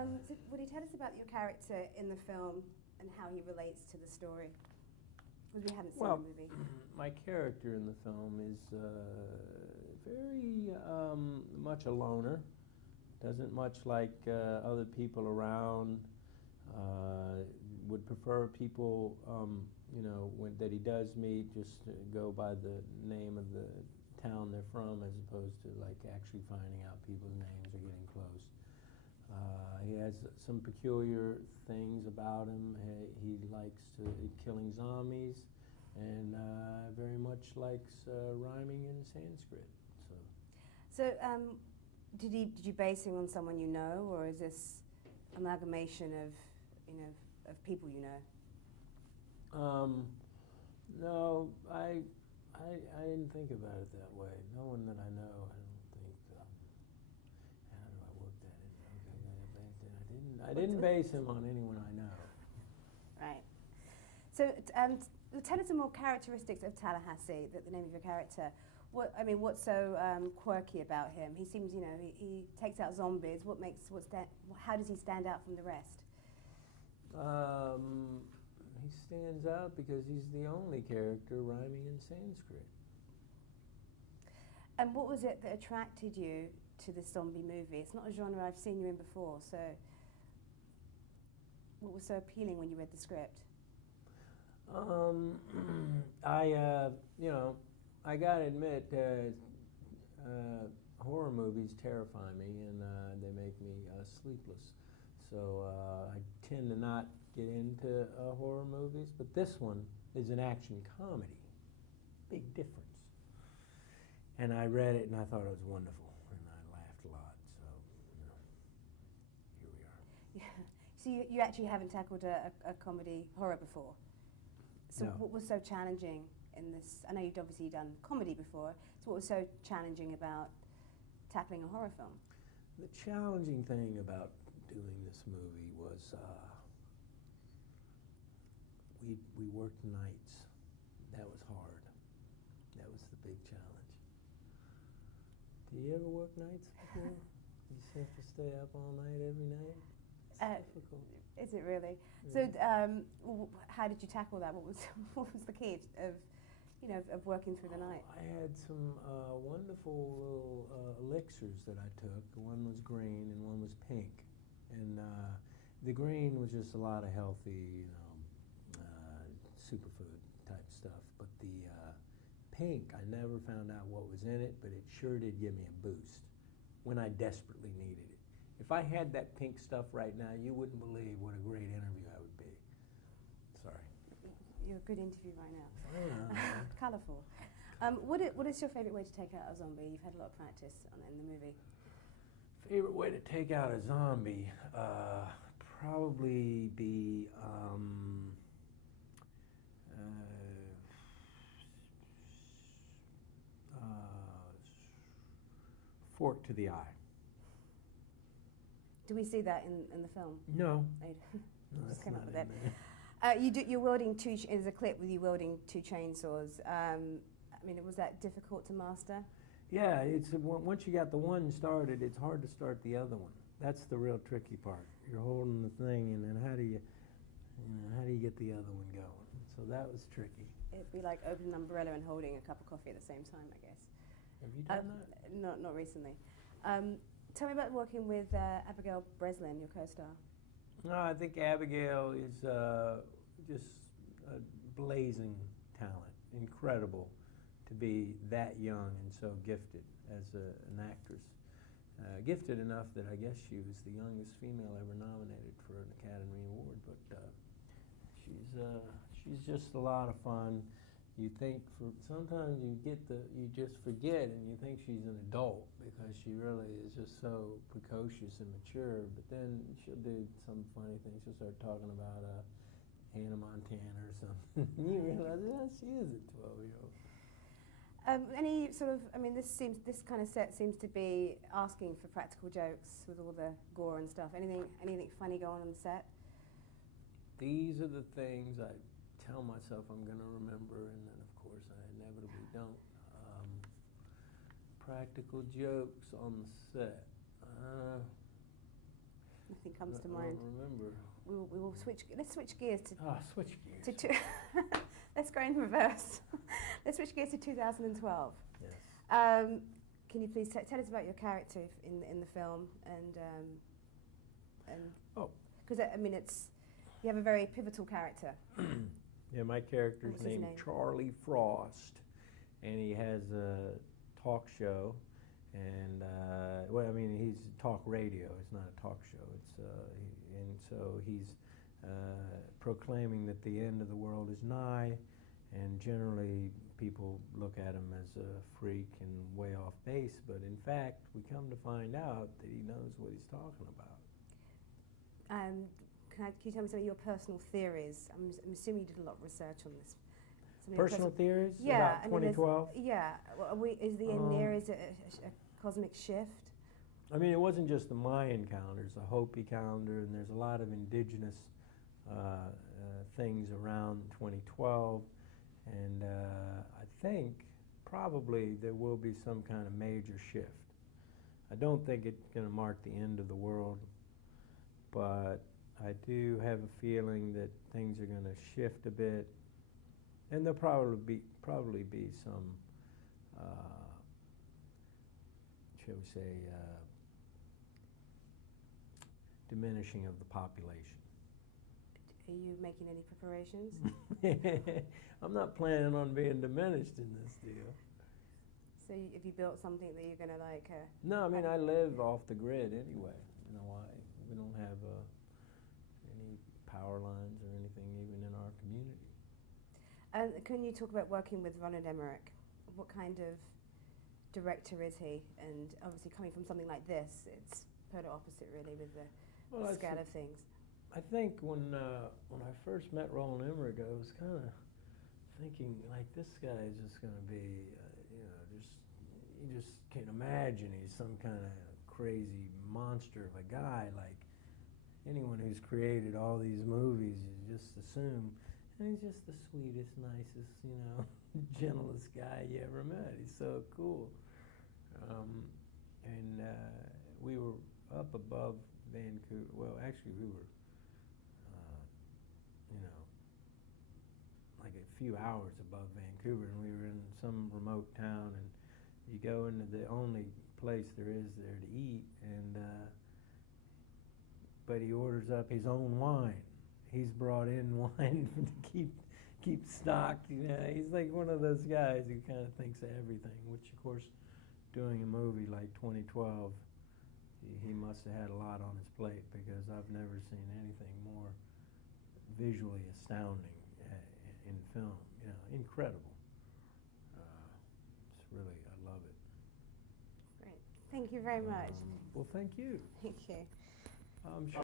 So would you tell us about your character in the film and how he relates to the story? Because we haven't seen the movie. My character in the film is very much a loner. Doesn't much like other people around. Would prefer people, that he does meet, just go by the name of the town they're from, as opposed to like actually finding out people's names or getting close. He has some peculiar things about him. He likes killing zombies, and very much likes rhyming in Sanskrit. So, did you base him on someone you know, or is this amalgamation of people you know? No, I didn't think about it that way. No one that I know, I don't think. How do I work that in? I didn't base him on anyone I know. Right. So, tell us some more characteristics of Tallahassee, the name of your character. What's so quirky about him? He seems, he takes out zombies. How does he stand out from the rest? He stands out because he's the only character rhyming in Sanskrit. And what was it that attracted you to this zombie movie? It's not a genre I've seen you in before, so what was so appealing when you read the script? I gotta admit, horror movies terrify me, and they make me sleepless. So I tend to not get into horror movies, but this one is an action comedy. Big difference. And I read it and I thought it was wonderful, and I laughed a lot. So, here we are. Yeah. So you actually haven't tackled a comedy horror before. So No. What was so challenging in this? I know you'd obviously done comedy before. So what was so challenging about tackling a horror film? The challenging thing about doing this movie was we worked nights. That was hard. That was the big challenge. Do you ever work nights before? You just have to stay up all night every night? It's difficult. Is it really? Yeah. So how did you tackle that? What was the key of working through the night? I had some wonderful little elixirs that I took. One was green and one was pink. And the green was just a lot of healthy, superfood type stuff. But the pink, I never found out what was in it, but it sure did give me a boost when I desperately needed it. If I had that pink stuff right now, you wouldn't believe what a great interview I would be. Sorry. You're a good interview right now. Yeah. Colourful. What is your favourite way to take out a zombie? You've had a lot of practice in the movie. Favorite way to take out a zombie? Probably be fork to the eye. Do we see that in the film? No. No, just came up with in it. there. You're wielding there's a clip with you wielding two chainsaws. Was that difficult to master? Yeah, once you got the one started, it's hard to start the other one. That's the real tricky part. You're holding the thing, and then how do you get the other one going? So that was tricky. It'd be like opening an umbrella and holding a cup of coffee at the same time, I guess. Have you done that? Not recently. Tell me about working with Abigail Breslin, your co-star. No, I think Abigail is just a blazing talent, incredible to be that young and so gifted as an actress. Gifted enough that I guess she was the youngest female ever nominated for an Academy Award, but she's just a lot of fun. You think sometimes you just forget and you think she's an adult because she really is just so precocious and mature, but then she'll do some funny things. She'll start talking about Hannah Montana or something. You realize, she is a 12-year-old. This kind of set seems to be asking for practical jokes with all the gore and stuff. Anything funny going on the set? These are the things I tell myself I'm going to remember, and then of course I inevitably don't. Practical jokes on the set. Nothing comes to I mind. don't remember. We will switch. Let's switch gears to. Switch gears. Let's go in reverse. Let's switch gears to 2012. Yes. Can you please tell us about your character in the film and because I mean you have a very pivotal character. Yeah, my character's What's his named name? Charlie Frost, and he has a talk show, and well, I mean, he's talk radio. It's not a talk show. It's and so he's proclaiming that the end of the world is nigh, and generally people look at him as a freak and way off base, but in fact, we come to find out that he knows what he's talking about. Can you tell me some of your personal theories? I'm assuming you did a lot of research on this. Personal theories yeah, about 2012? Yeah. Well, is the end near? Is it a cosmic shift? I mean, it wasn't just the Mayan calendar, it's the Hopi calendar, and there's a lot of indigenous things around 2012, and I think probably there will be some kind of major shift. I don't think it's going to mark the end of the world, but I do have a feeling that things are going to shift a bit, and there'll probably be some, shall we say, diminishing of the population. Are you making any preparations? I'm not planning on being diminished in this deal. So have you built something that you're going to like? No, I mean, I live off the grid anyway. You know why? We don't have any power lines or anything even in our community. And can you talk about working with Roland Emmerich? What kind of director is he? And obviously coming from something like this, it's polar opposite really with the scale of things. I think when I first met Roland Emmerich, I was kind of thinking, like, this guy is just going to be, you just can't imagine he's some kind of crazy monster of a guy. Like anyone who's created all these movies, you just assume, and he's just the sweetest, nicest, gentlest guy you ever met. He's so cool. And we were up above Vancouver. Well, actually, we were, like a few hours above Vancouver, and we were in some remote town, and you go into the only place there is there to eat, and but he orders up his own wine. He's brought in wine to keep stock. He's like one of those guys who kind of thinks of everything, which of course, doing a movie like 2012, he must have had a lot on his plate, because I've never seen anything more visually astounding in film. Incredible. It's really, I love it. Great. Thank you very much. Well, thank you. Thank you. I'm sure